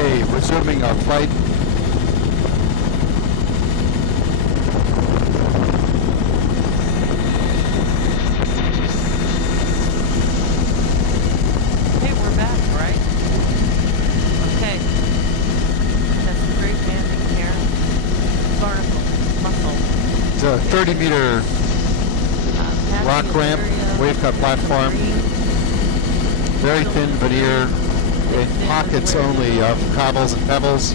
Okay, resuming our flight. Okay, we're back, right? Okay. That's some great landing here. Barnacle, muscle. It's a 30-meter rock ramp, wave cut platform. Very thin veneer, in pockets only of cobbles and pebbles.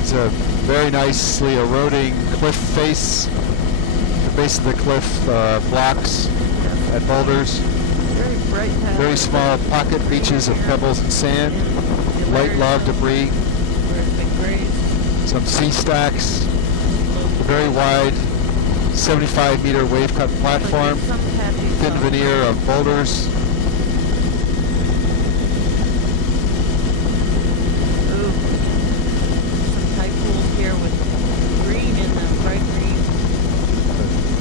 It's a very nicely eroding cliff face. The base of the cliff blocks and boulders. Very bright pattern. Very small pocket beaches of pebbles and sand. Light lava debris. Where it's been grazed. Some sea stacks. A very wide 75-meter wave cut platform. Thin veneer of boulders. Some tide pools here with green in them, bright green.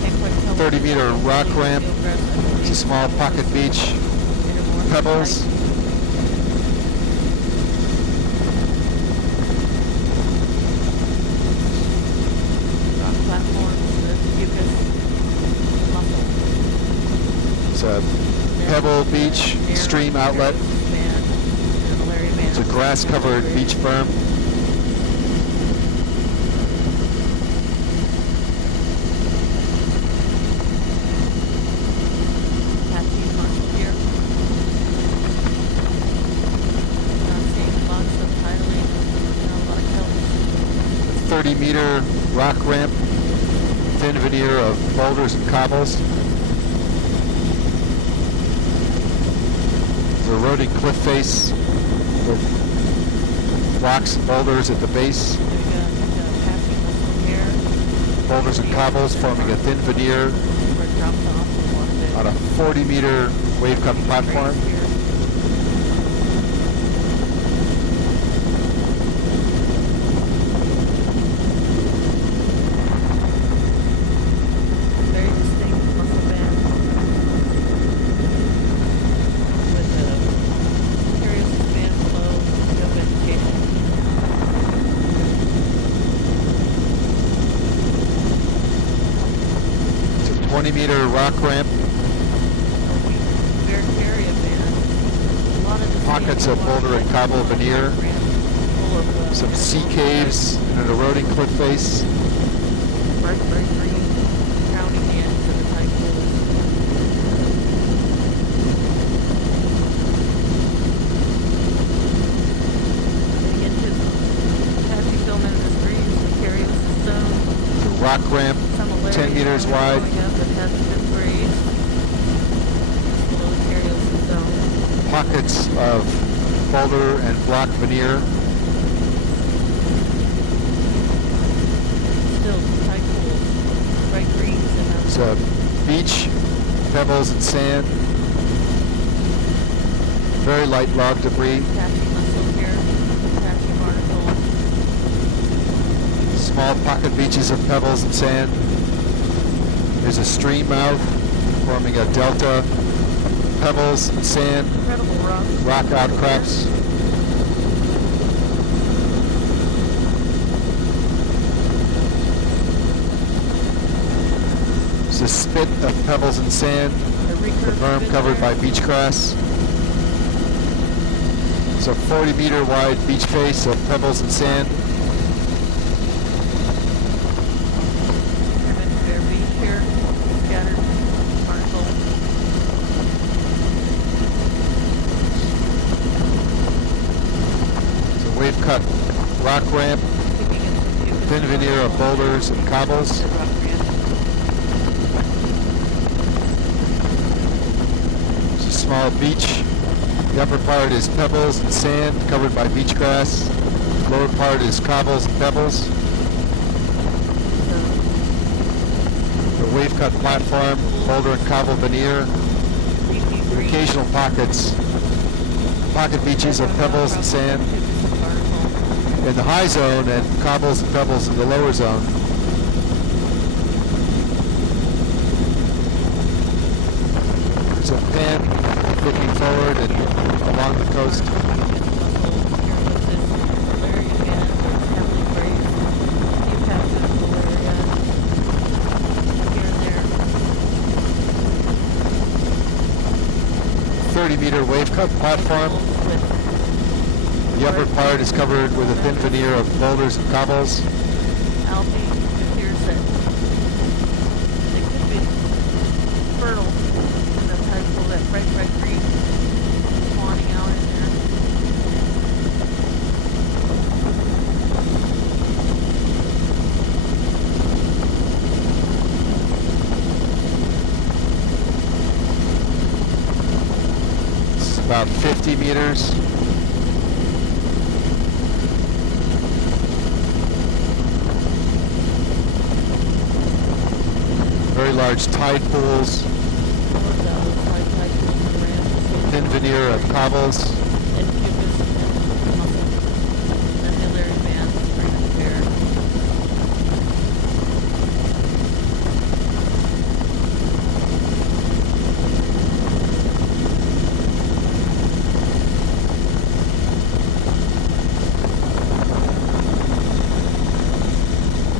Can't quite tell. 30-meter rock ramp. It's a small pocket beach. Pebbles. Rock platforms, the mucus, muscle. It's a pebble beach, stream outlet. It's a grass-covered beach berm. Patchy muscle here. Not seeing lots of tiling, not a lot of kelp. 30-meter rock ramp, thin veneer of boulders and cobbles. The eroding cliff face with rocks and boulders at the base. There you go, patchy muscle here. Boulders and cobbles forming a thin veneer Where it drops off a little bit. on a 40-meter wave cut platform. Here. Very distinct muscle band with the curious band below, no vegetation. It's a 20-meter rock ramp, Area band. A lot of pockets of boulder and cobble veneer, some sea caves, and an eroding cliff face. bright green crowning the ends of the tide pools. Getting into some patchy filamentous trees, precarious stone. The rock ramp, Some 10 meters wide. Going up that hasn't been grazed. Below precarious stone. Pockets of boulder and block veneer. Still tide pools. Bright greens in them. It's a beach, pebbles and sand. Very light lava debris. Patchy muscle here. Patchy barnacle. Small pocket beaches of pebbles and sand. There's a stream mouth forming a delta of pebbles and sand, Incredible rock. rock outcrops. There's a spit of pebbles and sand, The the recurve berm covered by there. beach grass. It's a 40-meter wide beach face of pebbles and sand. Fair beach here. Scattered barnacle. It's a wave-cut rock ramp, Keeping it from mucus. thin veneer of boulders and cobbles. Rock ramp. It's a small beach. The upper part is pebbles and sand covered by beach grass. The lower part is cobbles and pebbles. The wave-cut platform, boulder and cobble veneer. Leafy green. Occasional pockets, pocket beaches of pebbles and sand Barnacle. in the high zone and cobbles and pebbles in the lower zone. There's a pan looking forward and along the coast. Muscle here with this cut platform. The upper part is covered with a thin veneer of boulders and cobbles. Algae appears that it could be fertile in the type of that bright green spawning out in there. It's about 50 meters. Very large tide pools, thin veneer of cobbles. And pumice and mussels. And the other bands bring us there.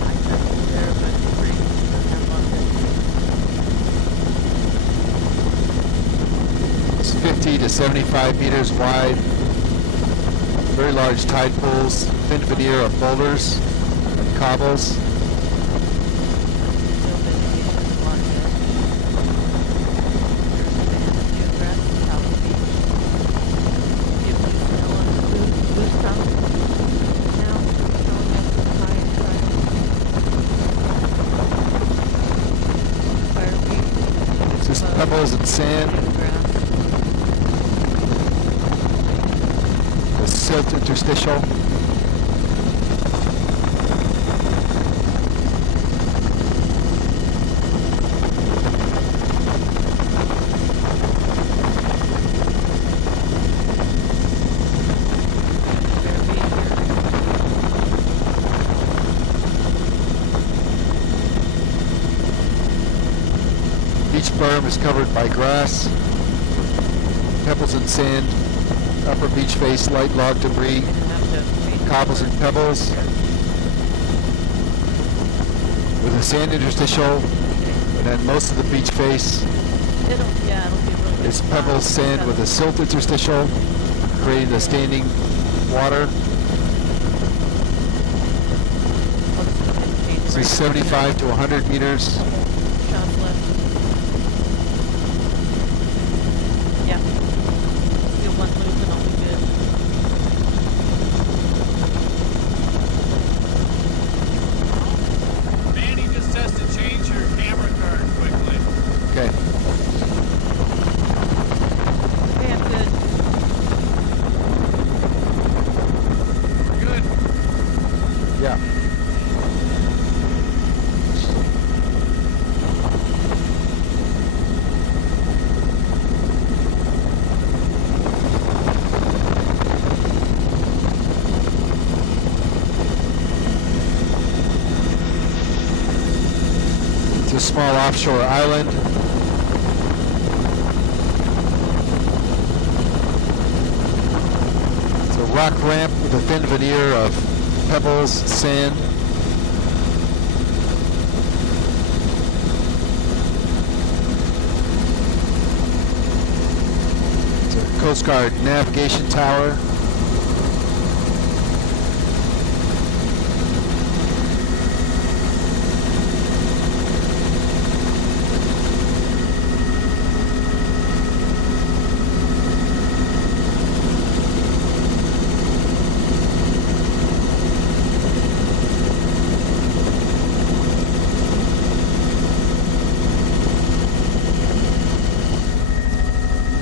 I touched it there, but it's pretty doesn't have much. It's 50 to 75 meters wide. Very large tide pools, thin veneer of boulders and cobbles. No vegetation along there. There's a band of geograss at the top of the beach. Give me smell on the boost top. Now showing up the high side. Fire beach. It's just pebbles and sand. Geograss. The silt interstitial. Better be here. Each berm is covered by grass, pebbles and sand. Upper beach face, light log debris, cobbles and pebbles, with a sand interstitial, and then most of the beach face It'll be a little bit. is pebbles, sand with a silt interstitial, creating the standing water. This is 75 to 100 meters. Shots left. Yeah. Feel one loop and I'll be good. Manny just has to change your camera card quickly. Okay. Okay, I'm good. Good. Yeah. It's a small offshore island. It's a rock ramp with a thin veneer of pebbles, sand. It's a Coast Guard navigation tower.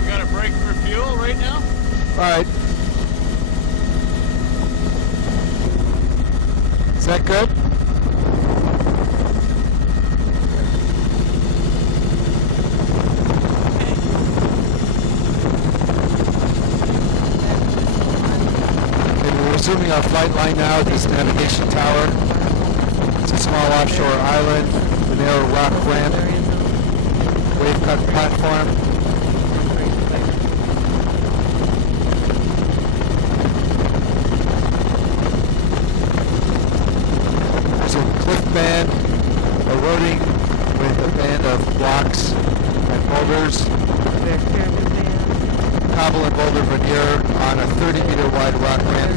We got a break for fuel right now? All right. Is that good? Okay, we're resuming our flight line now at this navigation tower. It's a small offshore island, the narrow rock ramp, wave-cut platform. There's a cliff band eroding with a band of blocks and boulders, cobble and boulder on a 30-meter wide rock ramp.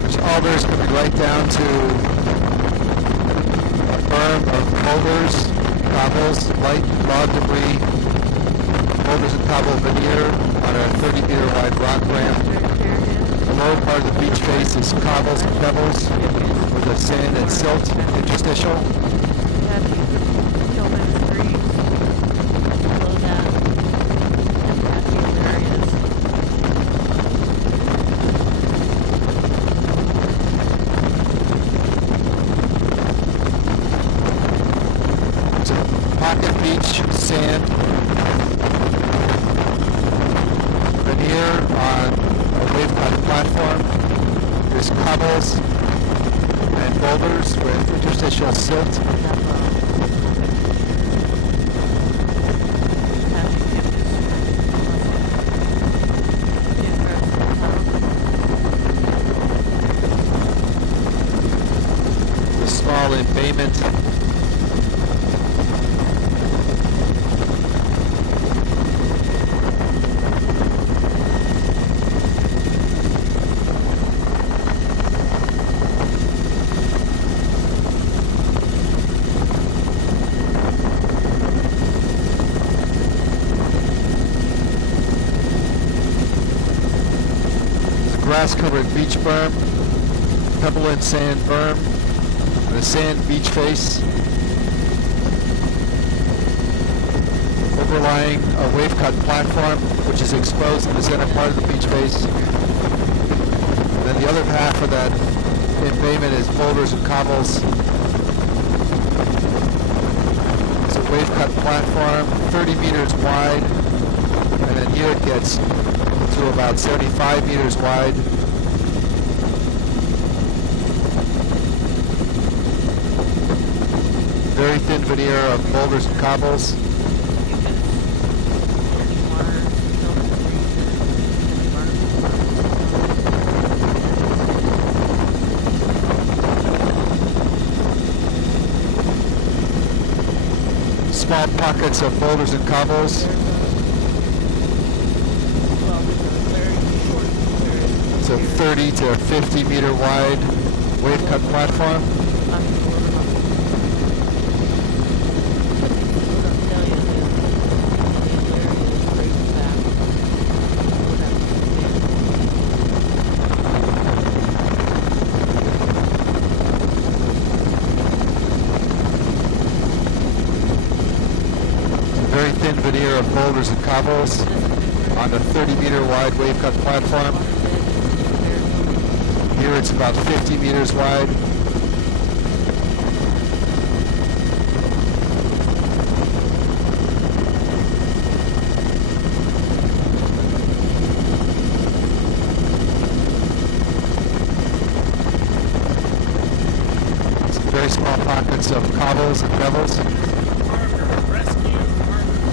There's alders coming right down to a berm of boulders, cobbles, light log debris, boulders and cobble veneer on a 30-meter wide rock ramp. The lower part of the beach face is cobbles and pebbles with a sand and silt interstitial. It's a pocket beach, sand, veneer on a wave-cut platform. There's cobbles and boulders with interstitial silt. The small embayment. Grass-covered beach berm, pebble and sand berm, and a sand beach face, overlying a wave-cut platform, which is exposed in the center part of the beach face. And then the other half of that embayment is boulders and cobbles. It's a wave-cut platform, 30 meters wide, and then here it gets to about 75 meters wide. Very thin veneer of boulders and cobbles. Small pockets of boulders and cobbles. It's a 30 to 50 meter wide wave cut platform. Very thin veneer of boulders and cobbles on a 30 meter wide wave cut platform. Here it's about 50 meters wide. Some very small pockets of cobbles and pebbles.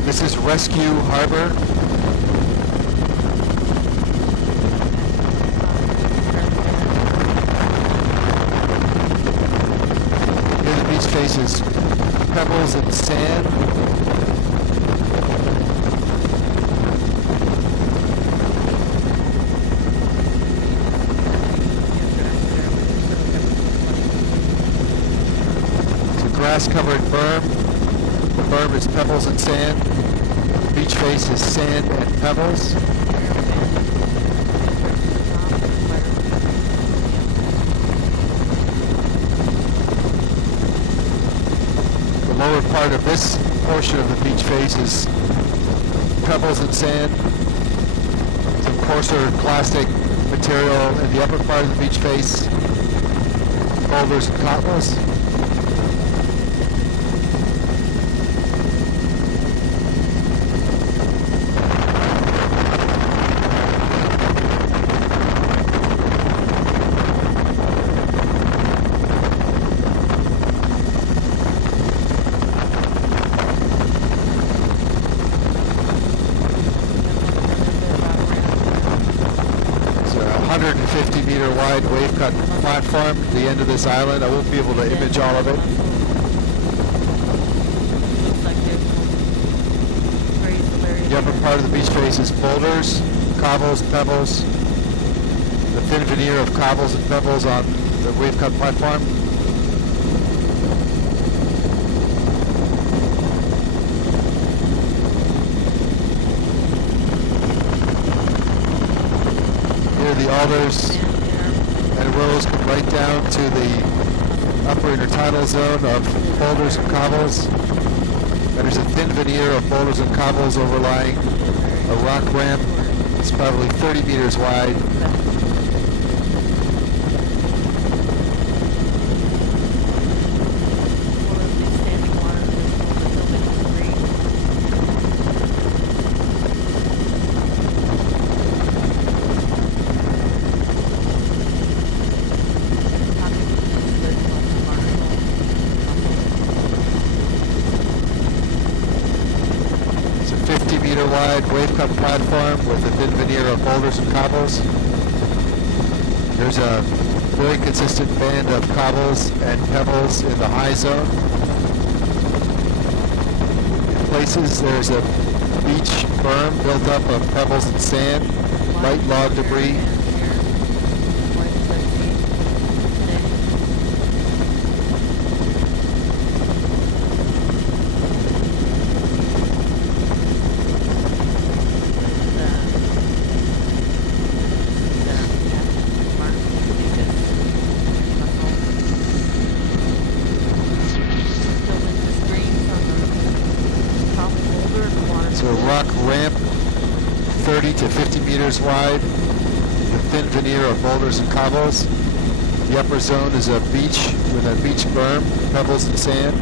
This is Rescue Harbor. Here the beach faces pebbles and sand. It's a grass-covered berm. The berm is pebbles and sand. The beach face is sand and pebbles. The lower part of this portion of the beach face is pebbles and sand. Some coarser plastic material in the upper part of the beach face. Boulders and cobbles. 150 meter wide wave cut platform at the end of this island. I won't be able to image all of it. Looks like there's some raised area. The upper part of the beach face is boulders, cobbles, pebbles. The thin veneer of cobbles and pebbles on the wave cut platform. Here the alders and willows come right down to the upper intertidal zone of boulders and cobbles. And there's a thin veneer of boulders and cobbles overlying a rock ramp. It's probably 30 meters wide. It's a 50 meter wide wave cut platform with a thin veneer of boulders and cobbles. There's a very consistent band of cobbles and pebbles in the high zone. In places there's a beach berm built up of pebbles and sand, light log debris. It's a rock ramp, 30 to 50 meters wide, with thin veneer of boulders and cobbles. The upper zone is a beach with a beach berm, pebbles and sand.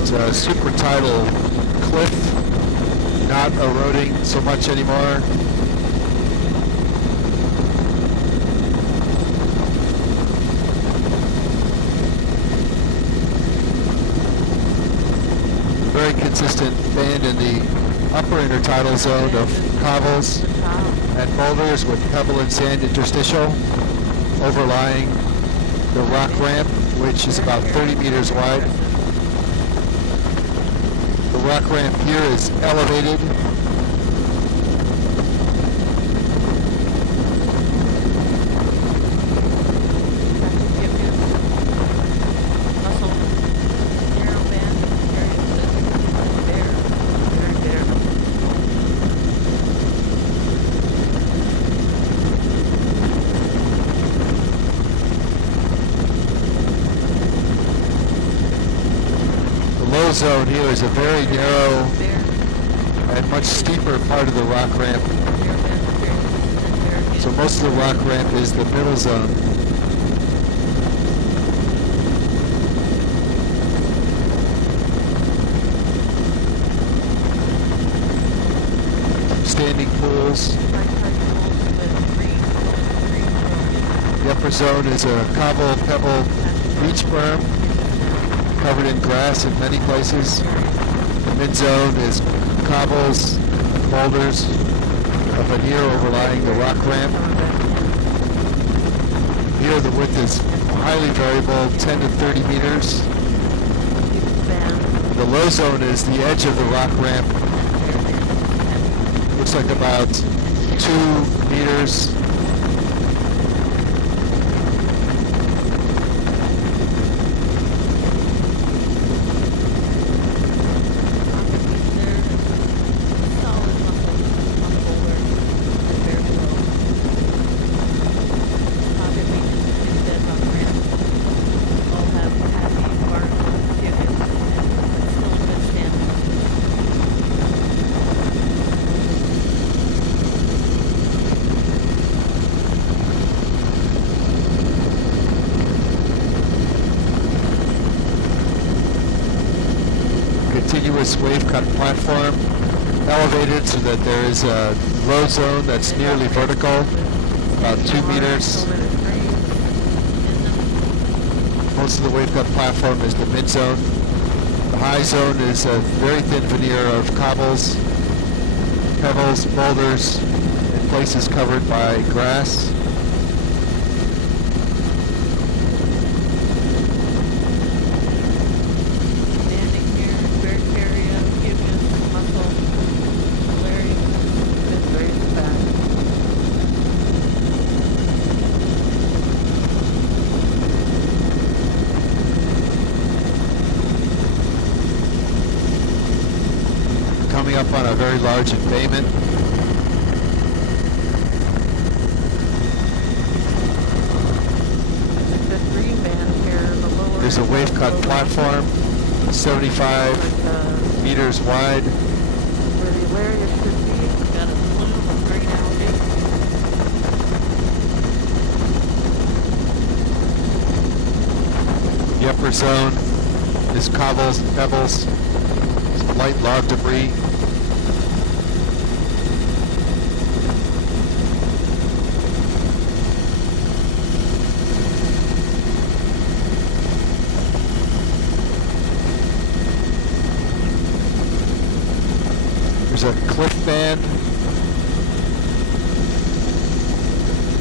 It's a super tidal cliff, not eroding so much anymore. Very consistent band in the upper intertidal zone of cobbles and boulders with pebble and sand interstitial overlying the rock ramp, which is about 30 meters wide. The rock ramp here is elevated. The low zone here is a very narrow and much steeper part of the rock ramp. So most of the rock ramp is the middle zone. Standing pools. The upper zone is a cobble pebble beach berm covered in grass in many places. The mid zone is cobbles and boulders, a veneer overlying the rock ramp. Here the width is highly variable, 10 to 30 meters. The low zone is the edge of the rock ramp. Looks like about 2 meters. Continuous wave cut platform elevated so that there is a low zone that's nearly vertical, about 2 meters. Most of the wave cut platform is the mid zone. The high zone is a very thin veneer of cobbles, pebbles, boulders, and places covered by grass. Coming up on a very large embayment. The green band here, the lower. There's a wave cut platform, 75 meters wide. Where the Alaria should be, it's got a plume of green algae. The upper zone is cobbles and pebbles, some light lava debris. There's a cliff band,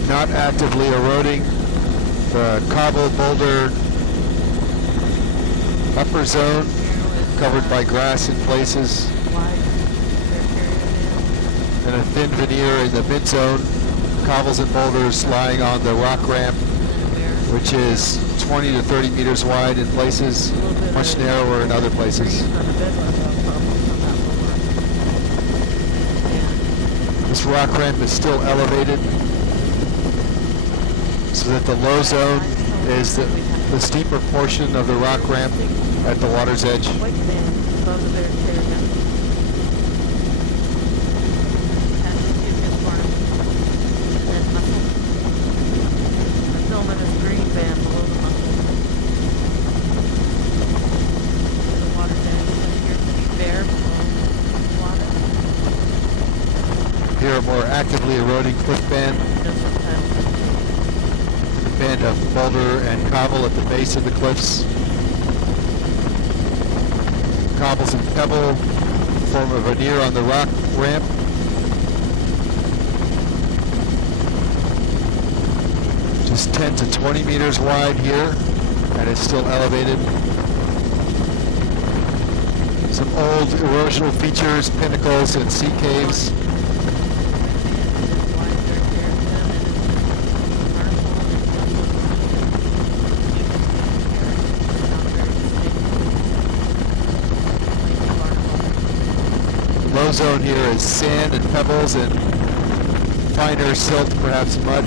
not actively eroding. The cobble boulder upper zone, covered by grass in places, and a thin veneer in the mid zone, cobbles and boulders lying on the rock ramp, which is 20 to 30 meters wide in places, much narrower in other places. This rock ramp is still elevated, so that the low zone is the steeper portion of the rock ramp at the water's edge. Here a more actively eroding cliff band. A band of boulder and cobble at the base of the cliffs. Cobbles and pebble form a veneer on the rock ramp. Just 10 to 20 meters wide here, and it's still elevated. Some old erosional features, pinnacles, and sea caves. Low zone here is sand and pebbles and finer silt, perhaps mud.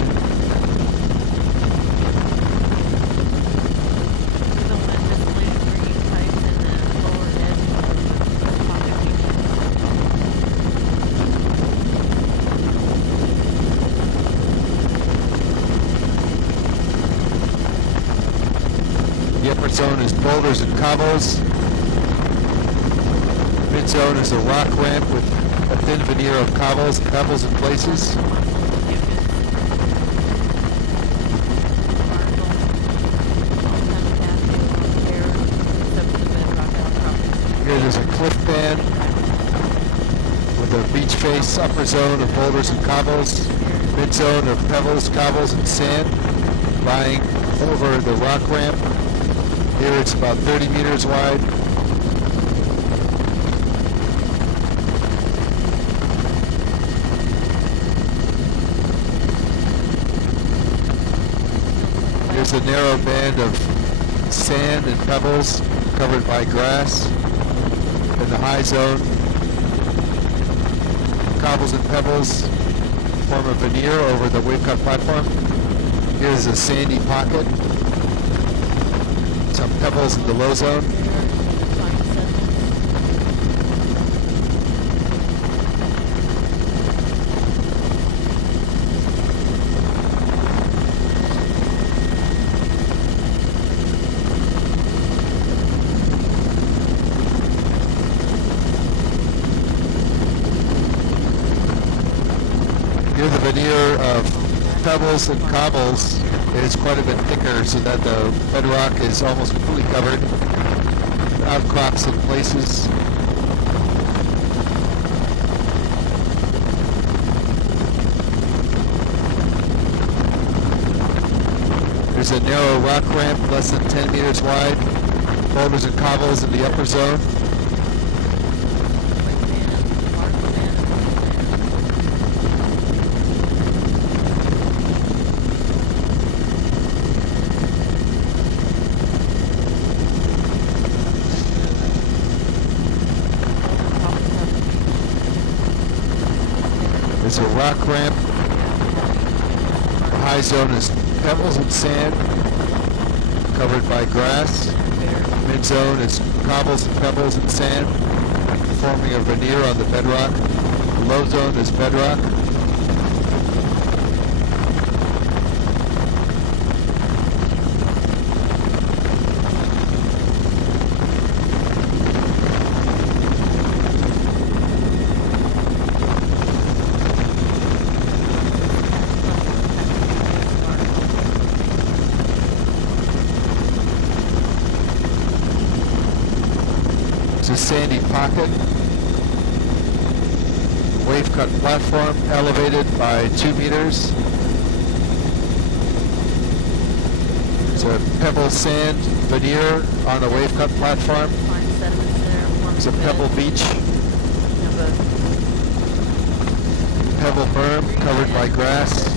The upper zone is boulders and cobbles. Mid zone is a rock ramp with a thin veneer of cobbles and pebbles in places. Here there's a cliff band with a beach face, upper zone of boulders and cobbles, mid zone of pebbles, cobbles, and sand lying over the rock ramp. Here it's about 30 meters wide. Here's a narrow band of sand and pebbles covered by grass in the high zone. Cobbles and pebbles form a veneer over the wave cut platform. Here's a sandy pocket. Some pebbles in the low zone. Here the veneer of pebbles and cobbles is quite a bit thicker so that the bedrock is almost completely covered. Outcrops in places. There's a narrow rock ramp less than 10 meters wide. Boulders and cobbles in the upper zone. There's a rock ramp. The high zone is pebbles and sand covered by grass. Mid zone is cobbles and pebbles and sand forming a veneer on the bedrock. The low zone is bedrock. A sandy pocket, wave cut platform elevated by 2 meters. There's a pebble sand veneer on a wave cut platform. There's a pebble beach, pebble berm covered by grass.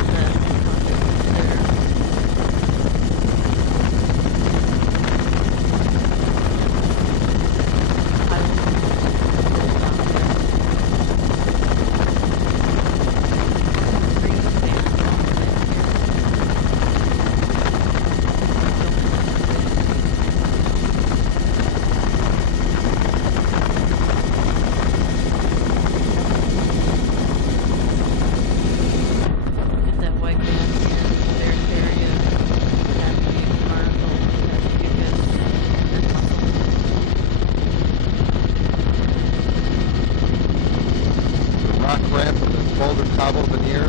Ramp with a boulder cobble veneer.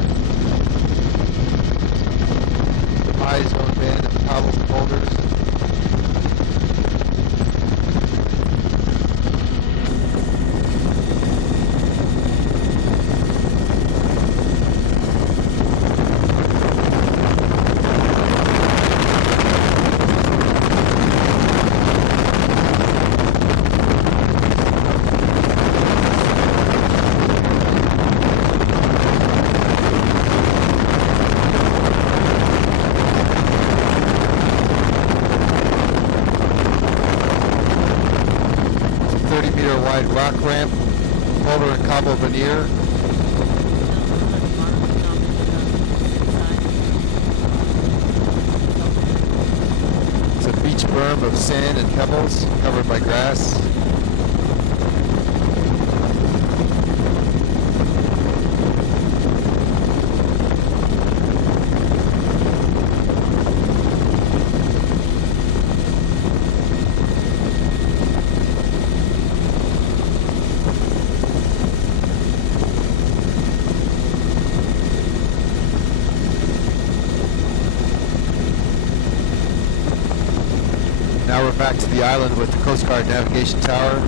High zone band of cobbles and boulders. Wide rock ramp, boulder and cobble veneer. It's a beach berm of sand and pebbles covered by grass. Now we're back to the island with the Coast Guard navigation tower.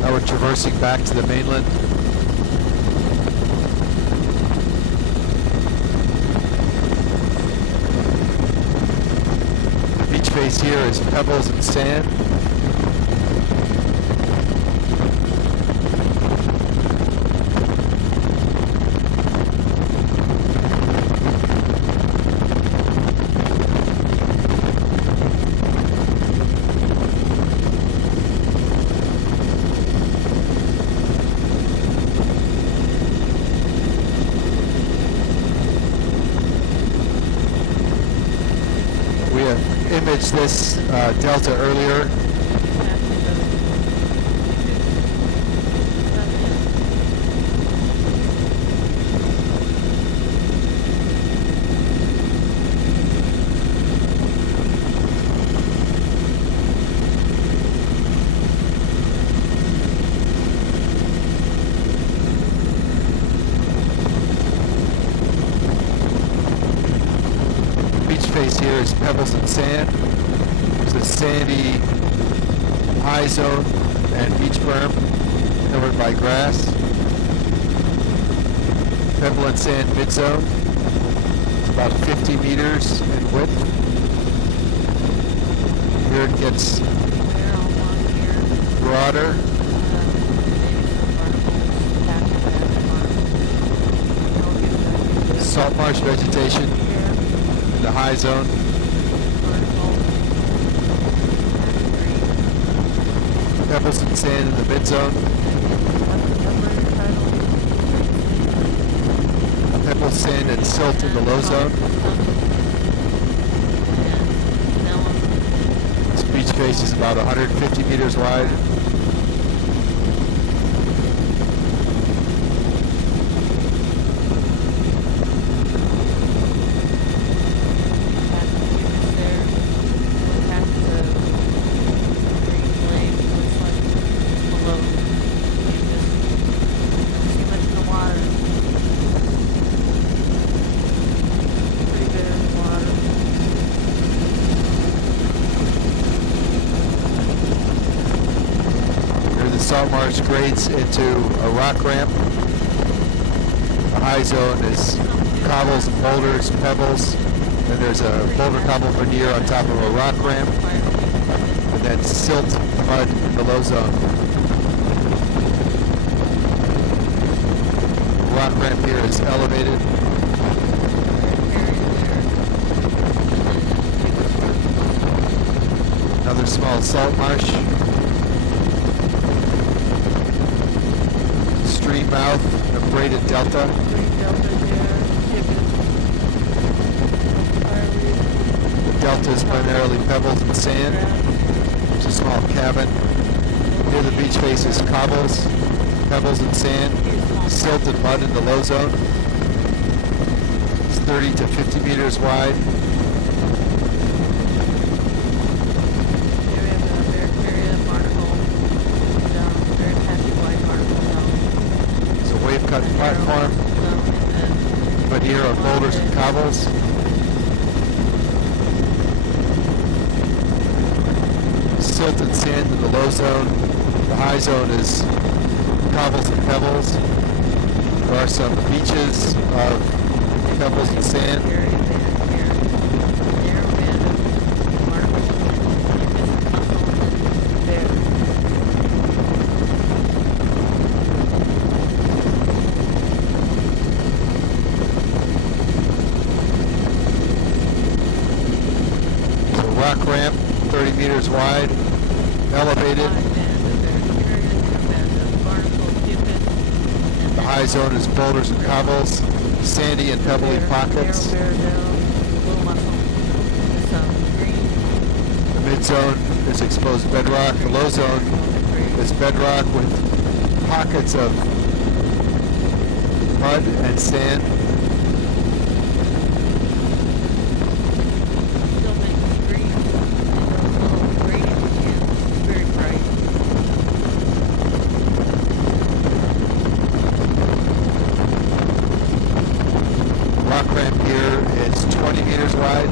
Now we're traversing back to the mainland. The beach face here is pebbles and sand. imaged this delta earlier. Face here is pebbles and sand. There's a sandy high zone and beach berm covered by grass. Pebble and sand mid zone. It's about 50 meters in width. Here it gets broader. Salt marsh vegetation. The high zone. Pebbles and sand in the mid zone. Pebbles, sand, and silt in the low zone. This beach face is about 150 meters wide. Salt marsh grades into a rock ramp. The high zone is cobbles and boulders, pebbles. Then there's a boulder cobble veneer on top of a rock ramp. And then silt mud in the low zone. The rock ramp here is elevated. Another small salt marsh. Stream mouth, a braided delta. The delta is primarily pebbles and sand. There's a small cabin. Near the beach face is cobbles, pebbles and sand, silt and mud in the low zone. It's 30 to 50 meters wide. Cut platform, but here are boulders and cobbles. Silt and sand in the low zone. The high zone is cobbles and pebbles. There are some beaches of pebbles and sand. Rock ramp, 30 meters wide, elevated. The high zone is boulders and cobbles, sandy and pebbly pockets. The mid zone is exposed bedrock. The low zone is bedrock with pockets of mud and sand. Rock ramp here is 20 meters wide.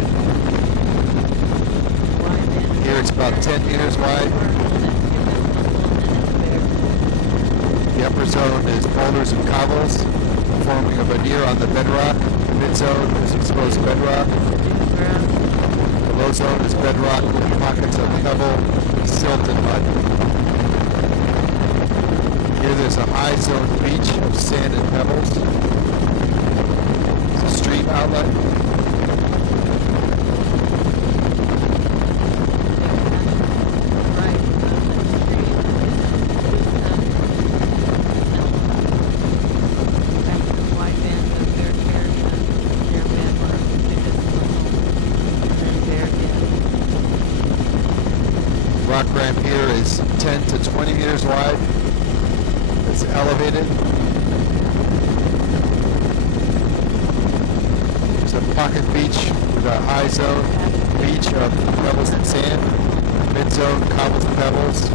Here it's about 10 meters wide. The upper zone is boulders and cobbles, forming a veneer on the bedrock. The mid zone is exposed bedrock. The low zone is bedrock with pockets of pebble, silt, and mud. Here there's a high zone beach of sand and pebbles. Stream outlet. 10 to 20 meters wide. It's elevated. There's a pocket beach with a high zone beach of pebbles and sand. Mid zone cobbles and pebbles.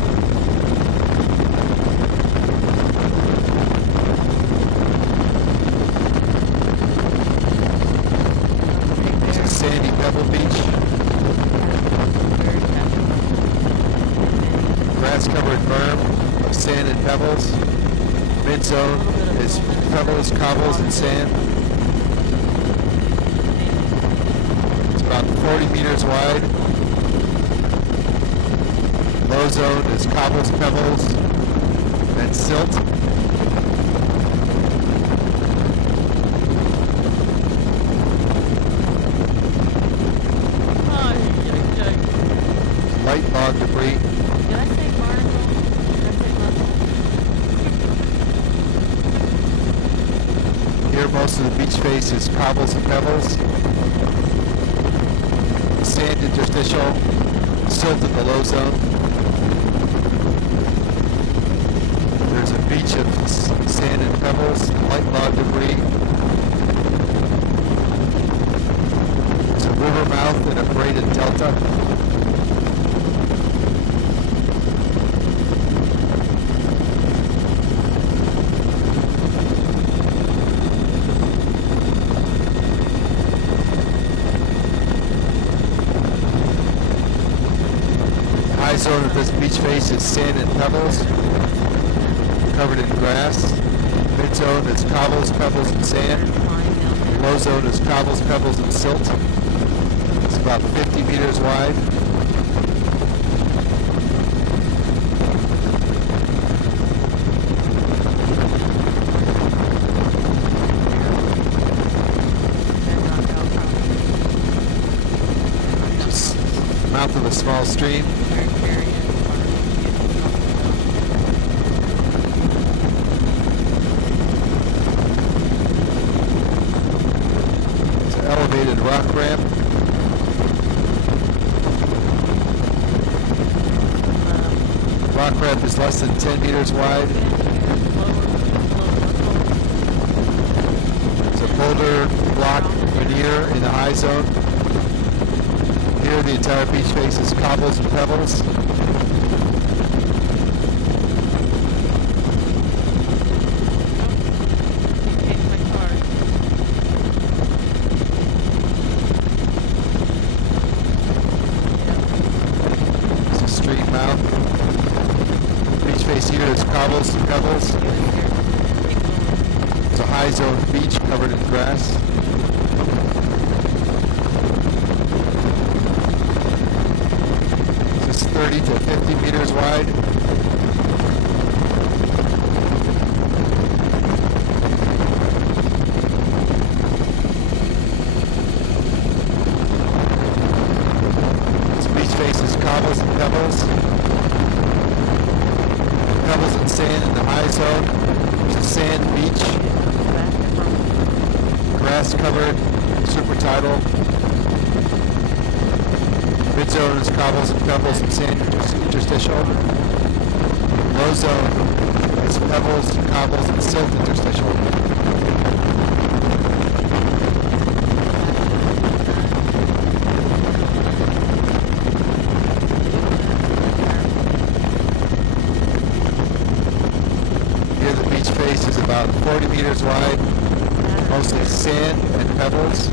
There's a sandy pebble beach. Grass covered berm of sand and pebbles. Mid zone is pebbles, cobbles, and sand. It's about 40 meters wide. Low zone is cobbles, pebbles, and silt. Light log debris. Did I say barnacle? Did I say mussel? Here most of the beach face is cobbles and pebbles. Sand interstitial, silt in the low zone. There's a beach of sand and pebbles, light log debris. There's a river mouth and a braided delta. High zone of this beach face is sand and pebbles, covered in grass. Mid zone is cobbles, pebbles, and sand. Low zone is cobbles, pebbles, and silt. It's about 50 meters wide. Mouth of a small stream. It's an elevated rock ramp. Rock ramp is less than 10 meters wide. It's a boulder block veneer in the high zone. Here the entire beach face is cobbles and pebbles. It's a stream mouth. Beach face here is cobbles and pebbles. It's a high zone beach covered in grass. It's 30 to 50 meters wide. This beach face is cobbles and pebbles. Pebbles and sand in the high zone. There's a sand beach. Grass covered, super tidal. Mid zone is cobbles and pebbles and sand interstitial. Low zone is pebbles, cobbles, and silt interstitial. Here the beach face is about 40 meters wide, mostly sand and pebbles.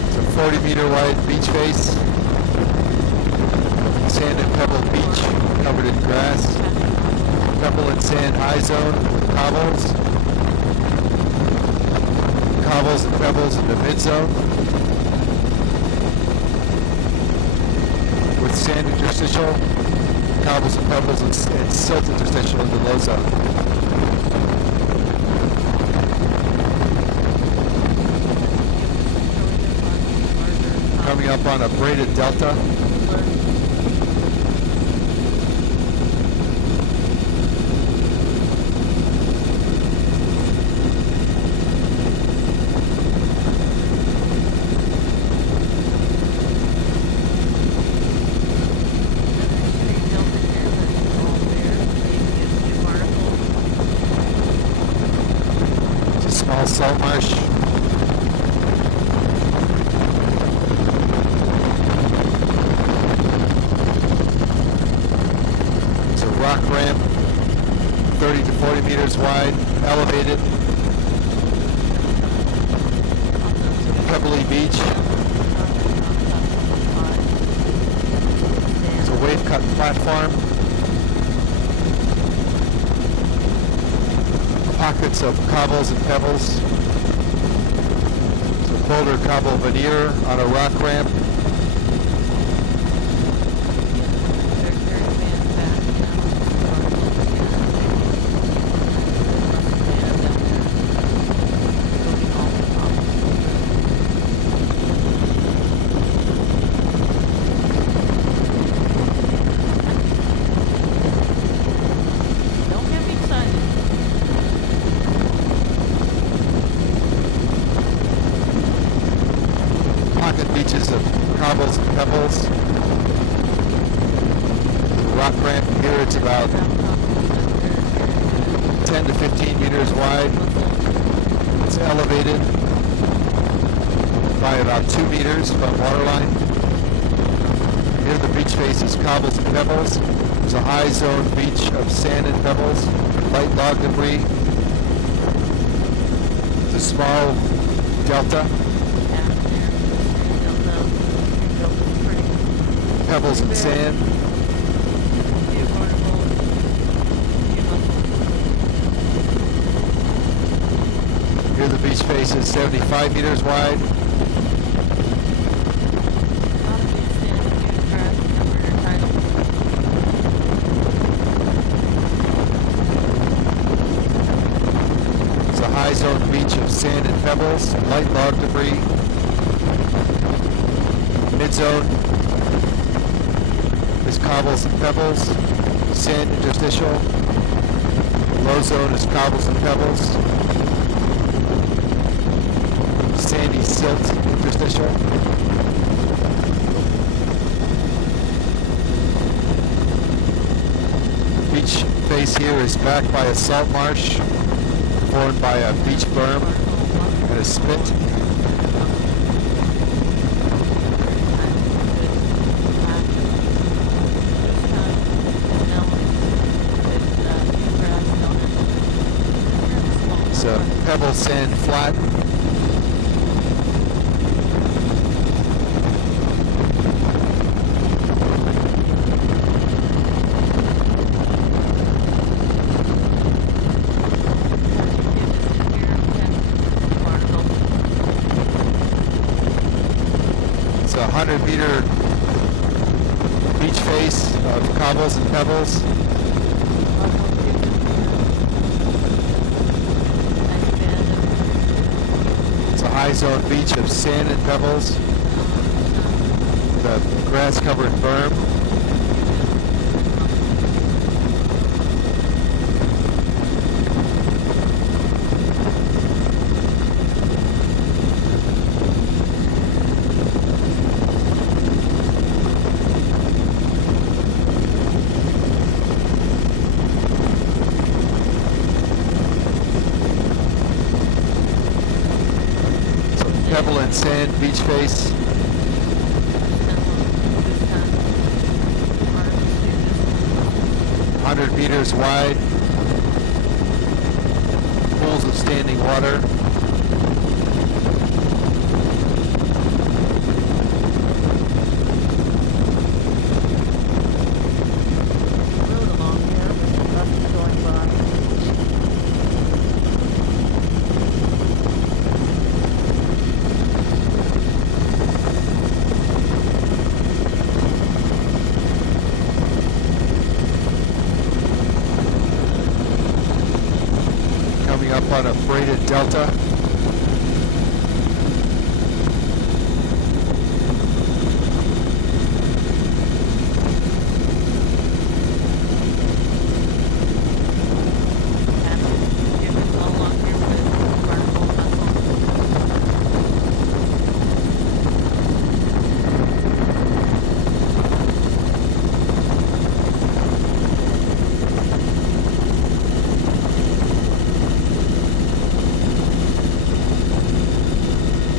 It's a 40-meter wide beach face. Sand and pebble beach covered in grass. Pebble and sand high zone with cobbles. Cobbles and pebbles in the mid zone. With sand interstitial. Cobbles and pebbles and silt interstitial in the low zone. Coming up on a braided delta. Small salt marsh. It's a rock ramp, 30 to 40 meters wide, elevated. Pebbly beach. It's a wave cut platform. Pockets of cobbles and pebbles. It's a boulder cobble veneer on a rock ramp. Beaches of cobbles and pebbles. The rock ramp here, it's about 10 to 15 meters wide. It's elevated by about 2 meters from waterline. Here the beach face is cobbles and pebbles. There's a high zone beach of sand and pebbles, light log debris. It's a small delta. Pebbles and sand. Here the beach face is 75 meters wide. It's a high zone beach of sand and pebbles, light log debris. Mid-zone is cobbles and pebbles, sand interstitial. Low zone is cobbles and pebbles, sandy silt interstitial. Beach face here is backed by a salt marsh formed by a beach berm and a spit. It's a pebble sand flat. It's a 100-meter beach face of cobbles and pebbles. High zone beach of sand and pebbles, the grass covered berm. Pebble and sand beach face. $100 meters wide. Pools of standing water. Coming up on a braided delta.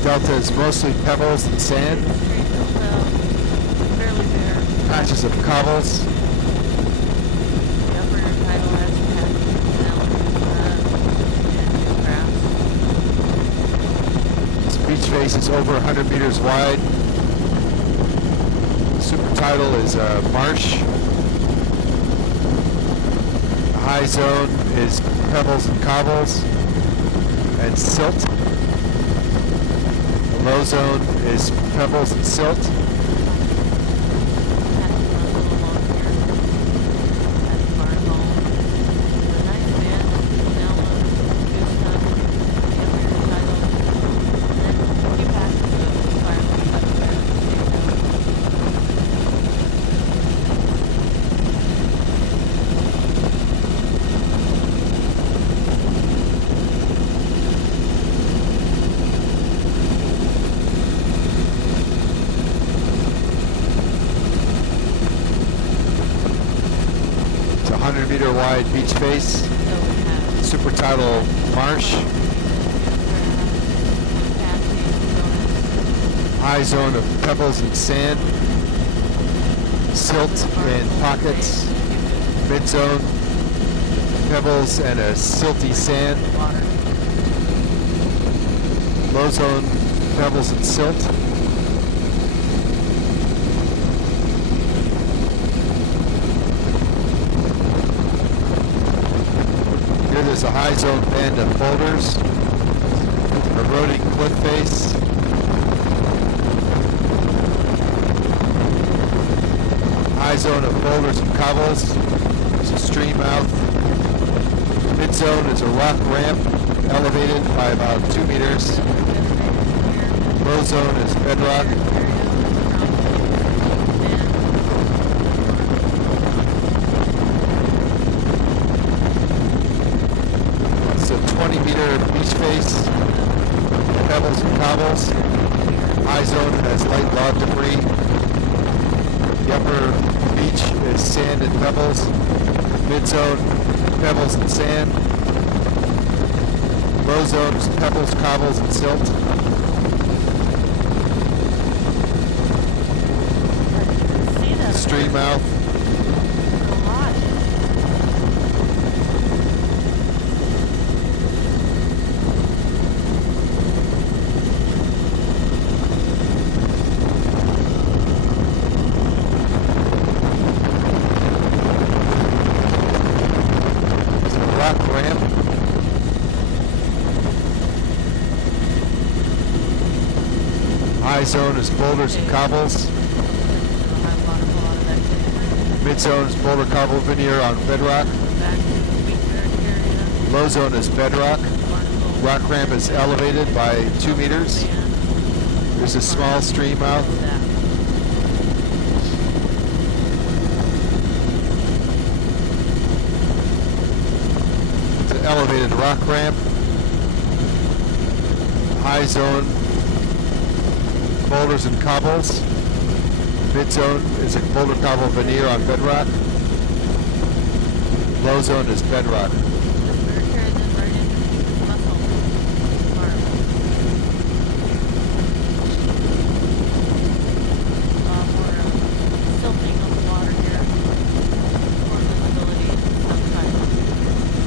Delta is mostly pebbles and sand, Fairly bare. patches of cobbles. The upper tidal has patches of and grass. This beach face is over 100 meters wide. Super tidal is marsh. The high zone is pebbles and cobbles and silt. The low zone is pebbles and silt. Patches run a little long here. That's Barnacle. The nice band, Selma, Gustav, the upper tidal. And then a few patches of fire cut around. It's a 100-meter wide beach face. So we have Super tidal marsh. High zone of pebbles and sand. Silt and pockets. Mid zone, pebbles and a silty sand. water. Low zone, pebbles and silt. Here there's a high zone band of boulders, eroding cliff face. High zone of boulders and cobbles. There's a stream mouth. Mid zone is a rock ramp, elevated by about 2 meters. Low zone is bedrock. It's a 20-meter beach face, pebbles and cobbles. High zone has light lava debris. The upper beach is sand and pebbles. Mid zone, pebbles and sand. Low zone is pebbles, cobbles, and silt. Stream mouth. It's a rock ramp. High zone is boulders and cobbles. Mid zone is boulder cobble veneer on bedrock. Low zone is bedrock. Rock ramp is elevated by 2 meters. There's a small stream mouth. It's an elevated rock ramp. High zone, boulders and cobbles. Mid zone is a boulder cobble veneer on bedrock. Low zone is bedrock.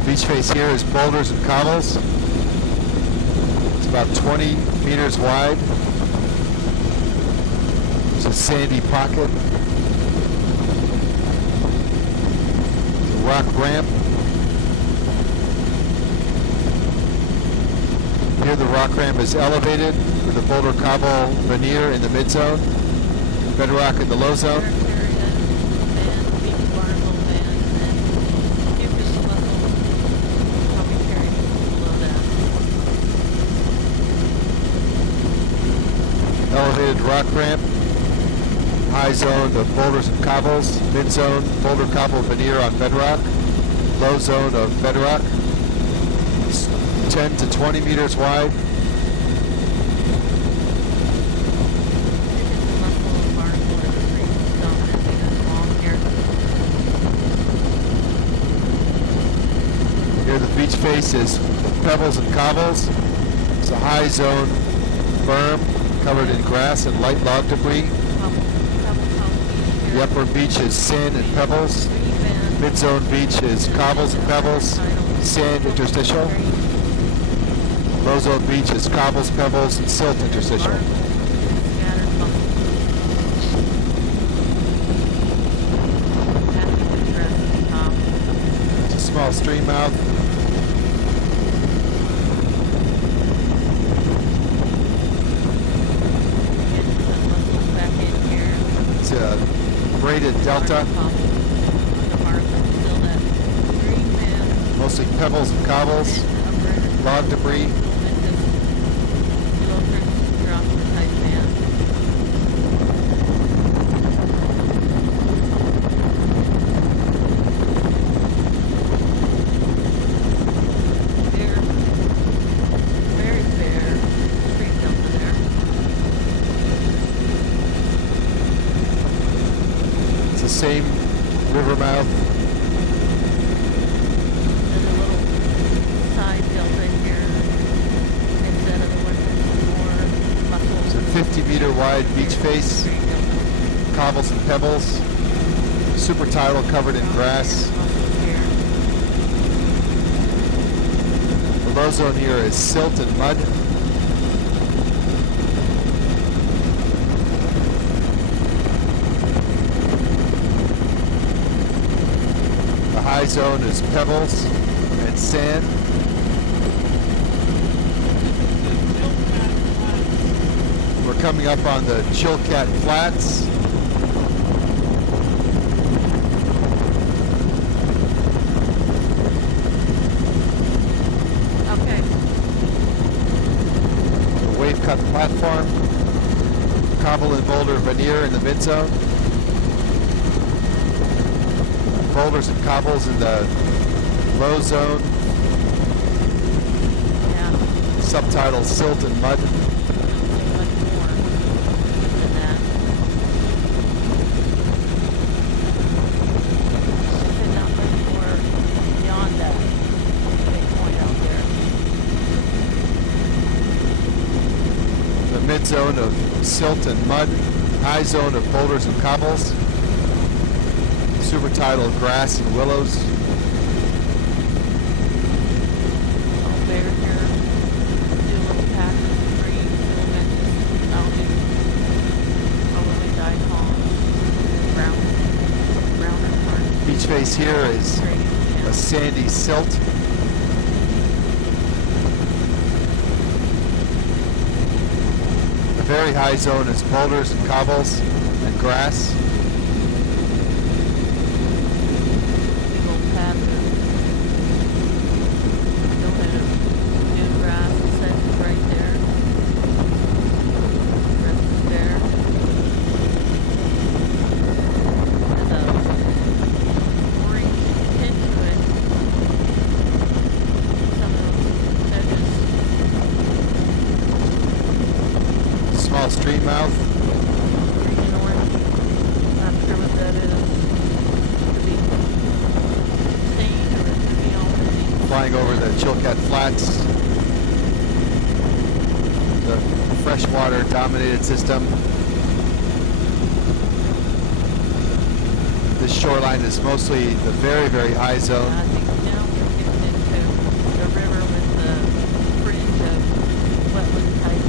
Beach face here is boulders and cobbles. It's about 20 meters wide. There's a sandy pocket. There's a rock ramp. Here the rock ramp is elevated with a boulder cobble veneer in the mid zone, bedrock in the low zone. Elevated rock ramp. High zone of boulders and cobbles. Mid zone, boulder cobble veneer on bedrock. Low zone of bedrock. It's 10 to 20 meters wide. Here the beach face is pebbles and cobbles. It's a high zone berm covered in grass and light log debris. The upper beach is sand and pebbles. Mid-zone beach is cobbles and pebbles, sand interstitial. Low-zone beach is cobbles, pebbles, and silt interstitial. It's a small stream mouth. It's a braided delta. Mostly pebbles and cobbles, log debris. It's the same river mouth. It's a 50-meter wide beach face, cobbles and pebbles, super tidal covered in grass. The low zone here is silt and mud. The high zone is pebbles and sand. We're coming up on the Chilkat Flats. Okay. The wave cut platform. Cobble and boulder veneer in the mid zone. Boulders and cobbles in the low zone. Yeah. Subtidal silt and mud. Mid zone of silt and mud, high zone of boulders and cobbles, super tidal grass and willows. Beach face here is a sandy silt. The very high zone is boulders and cobbles and grass. Small stream mouth. Green and orange. Not sure what that is. Could be stain or it could be already. Flying over the Chilkat Flats. The freshwater dominated system. This shoreline is mostly the very, very high zone. I think now we're getting into the river with the fringe of wetland type.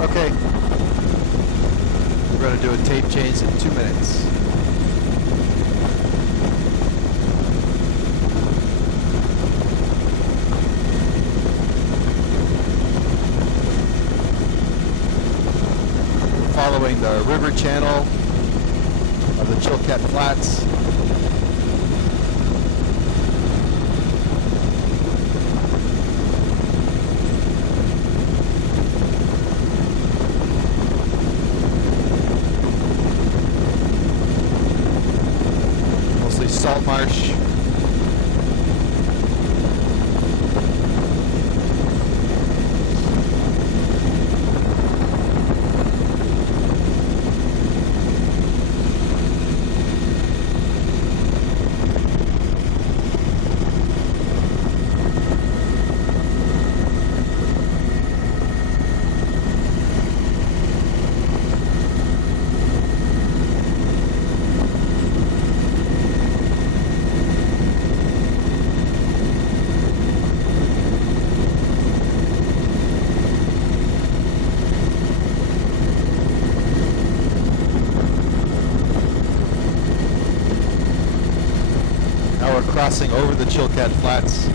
Okay. We're going to do a tape change in 2 minutes. Following the river channel of the Chilkat Flats. marsh. Now we're crossing over the Chilkat Flats.